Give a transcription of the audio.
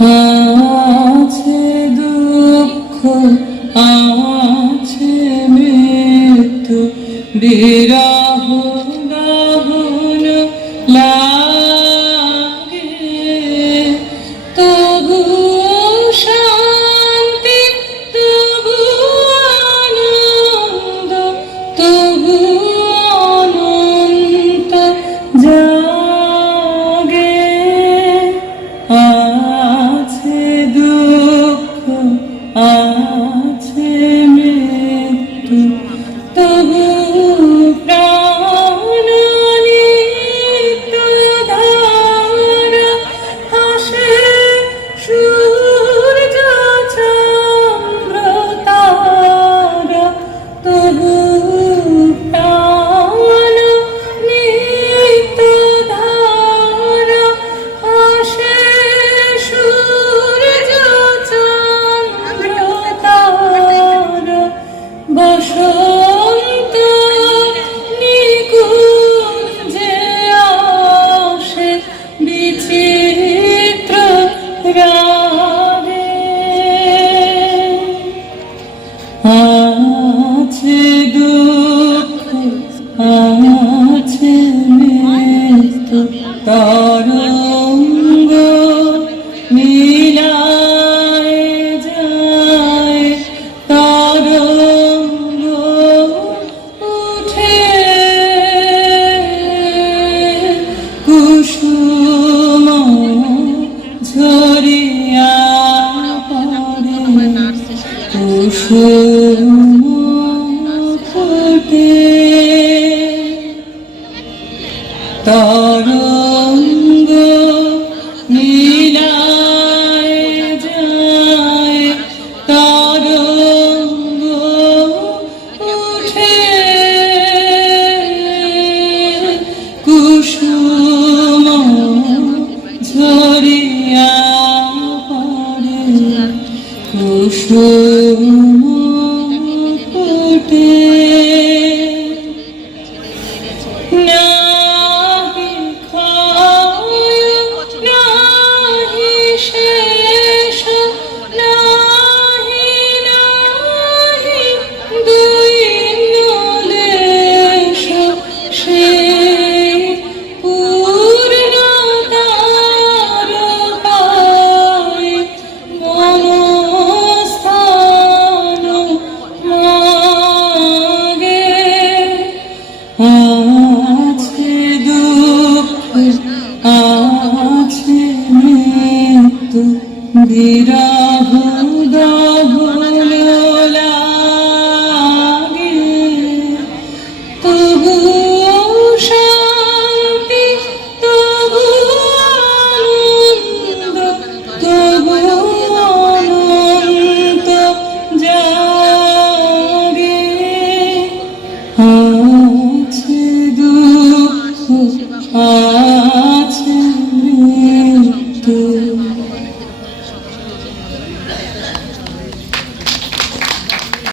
আছে দুঃখ আছে মৃত্যু বিরা তরঙ্গ মিলায় যায় তরঙ্গ উঠে কুসুম ঝরিয়া পড়ে। কুসুম Mm-hmm. আজকে দুঃখের আছে মৃত্যু। বিরাহ দহল লাগে। তবু